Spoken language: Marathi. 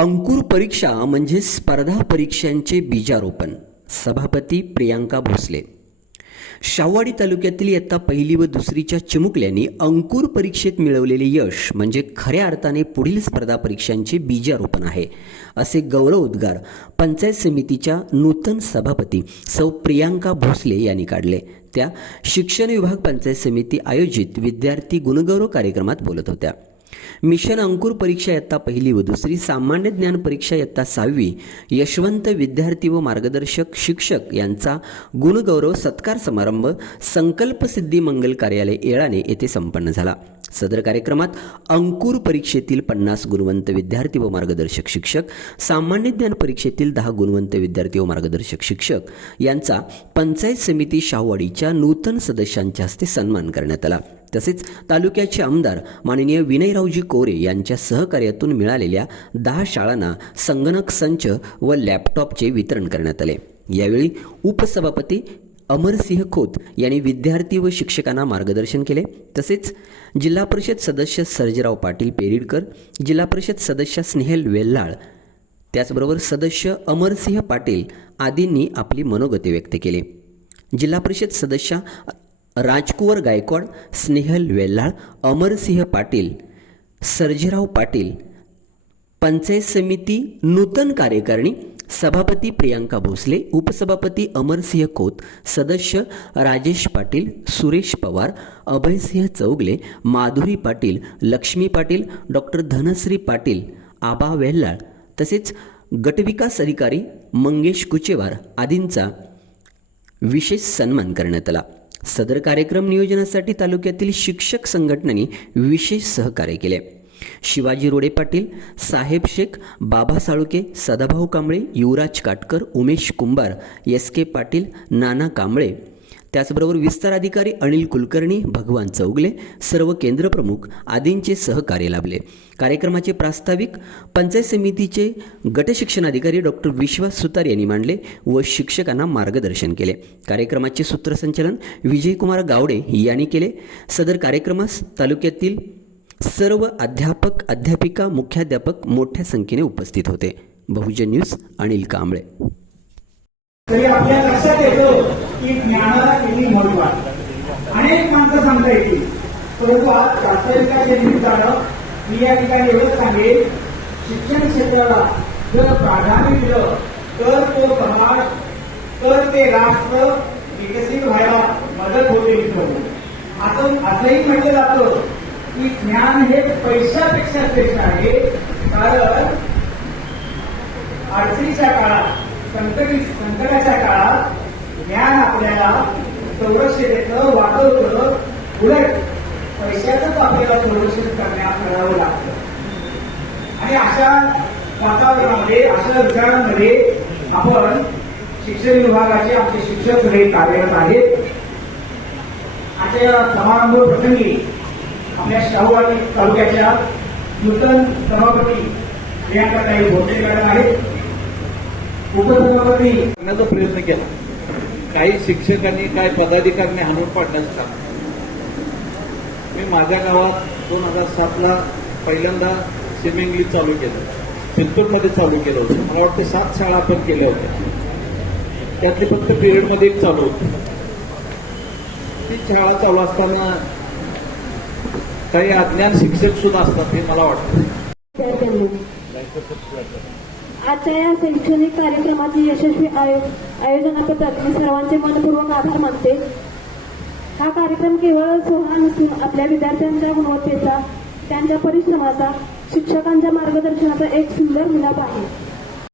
अंकुर परीक्षा म्हणजे स्पर्धा परीक्षांचे बीजारोपण. सभापती प्रियांका भोसले. शाहूवाडी तालुक्यातील इयत्ता पहिली व दुसरीच्या चिमुकल्यांनी अंकुर परीक्षेत मिळवलेले यश म्हणजे खऱ्या अर्थाने पुढील स्पर्धा परीक्षांचे बीजारोपण आहे, असे गौरवोद्गार पंचायत समितीच्या नूतन सभापती सौ प्रियांका भोसले यांनी काढले. त्या शिक्षण विभाग पंचायत समिती आयोजित विद्यार्थी गुणगौरव कार्यक्रमात बोलत होत्या. मिशन अंकुर परीक्षा इयत्ता पहिली व दुसरी, सामान्य ज्ञान परीक्षा इयत्ता 6वी, यशवंत विद्यार्थी व मार्गदर्शक शिक्षक यांचा गुणगौरव सत्कार समारंभ संकल्प सिद्धी मंगल कार्यालय येळाणे येथे संपन्न झाला. सदर कार्यक्रमात अंकुर परीक्षेतील 50 गुणवंत विद्यार्थी व मार्गदर्शक शिक्षक, सामान्य ज्ञान परीक्षेतील 10 गुणवंत विद्यार्थी व मार्गदर्शक शिक्षक यांचा पंचायत समिती शाहूवाडीच्या नूतन सदस्यांच्या हस्ते सन्मान करण्यात आला. तसेच तालुक्याचे आमदार माननीय विनयरावजी कोरे यांच्या सहकार्यातून मिळालेल्या 10 शाळांना संगणक संच व लॅपटॉपचे वितरण करण्यात आले. यावेळी उपसभापती अमरसिंह खोत यांनी विद्यार्थी व शिक्षकांना मार्गदर्शन केले. तसेच जिल्हा परिषद सदस्य सर्जेराव पाटील पेरिडकर, जिल्हा परिषद सदस्य स्नेहल वेल्हाळ, त्याचबरोबर सदस्य अमरसिंह पाटील आदींनी आपली मनोगते व्यक्त केली. जिल्हा परिषद सदस्य राजकुवर गायकवाड, स्नेहल वेल्हाळ, अमरसिंह पाटील, सर्जेराव पाटील, पंचायत समिती नूतन कार्यकारिणी सभापती प्रियांका भोसले, उपसभापती अमरसिंह खोत, सदस्य राजेश पाटील, सुरेश पवार, अभयसिंह चौगले, माधुरी पाटील, लक्ष्मी पाटील, डॉक्टर धनश्री पाटील, आबा वेल्हाळ तसेच गटविकास अधिकारी मंगेश कुचेवार आदींचा विशेष सन्मान करण्यात आला. सदर कार्यक्रम नियोजनासाठी तालुक्यातील शिक्षक संघटनांनी विशेष सहकार्य केले. शिवाजी रोडे पाटील, साहेब शेख, बाबा साळुके, सदाभाऊ कांबळे, युवराज काटकर, उमेश कुंभार, एस के पाटील, नाना कांबळे, त्याचबरोबर विस्तार अधिकारी अनिल कुलकर्णी, भगवान चौगले, सर्व केंद्रप्रमुख आदींचे सहकार्य लाभले. कार्यक्रमाचे प्रास्ताविक पंचायत समितीचे गटशिक्षणाधिकारी डॉक्टर विश्वास सुतार यांनी मांडले व शिक्षकांना मार्गदर्शन केले. कार्यक्रमाचे सूत्रसंचालन विजयकुमार गावडे यांनी केले. सदर कार्यक्रमास तालुक्यातील सर्व अध्यापक, अध्यापिका, मुख्याध्यापक मोठ्या संख्येने उपस्थित होते. बहुजन न्यूज अनिल कांबळे. तरी आपल्या लक्षात येतं की ज्ञानाला किती महत्व आहे. अनेक माणसं सांगता येतील, परंतु आज प्रास्ताविकाच्या निमित्तानं मी या ठिकाणी एवढंच सांगेल, शिक्षण क्षेत्राला जर प्राधान्य दिलं तर तो समाज, तर ते राष्ट्र विकसित व्हायला मदत होते. असंही म्हटलं जातं की ज्ञान हे पैशापेक्षा श्रेष्ठ आहे, कारण अडचणीच्या काळात, संकटाच्या काळात ज्ञान आपल्याला संरक्षण देतं, वाचवतं. उलट पैशाचंच आपल्याला संरक्षण करावं लागतं. आणि अशा वातावरणामध्ये, अशा विचारांमध्ये आपण शिक्षण विभागाचे आमचे शिक्षक हे कार्यरत आहेत. आजच्या समारंभ प्रसंगी आपल्या शाहूवाडी तालुक्याच्या नूतन सभापती प्रियांकाताई भोसले मॅडम आहेत. उपसभापती करण्याचा प्रयत्न केला. काही शिक्षकांनी, काही पदाधिकाऱ्यांनी हाणून पाडण्याचं काम. मी माझ्या गावात 2007ला पहिल्यांदा सिमेंगली चालू केलं, चिंतूरमध्ये चालू केलं होतं. मला वाटतं 7 शाळा आपण केल्या होत्या. त्यातली फक्त पिरियडमध्ये एक चालू होती. ती शाळा चालू असताना काही अज्ञान शिक्षक सुद्धा असतात हे मला वाटतं. आजच्या या शैक्षणिक कार्यक्रमाचे यशस्वी आयोजनाबद्दल मी सर्वांचे मनपूर्वक आभार मानते. हा कार्यक्रम केवळ सोहळा नसून आपल्या विद्यार्थ्यांच्या गुणवत्तेचा, त्यांच्या परिश्रमाचा, शिक्षकांच्या मार्गदर्शनाचा एक सुंदर मिलाप आहे.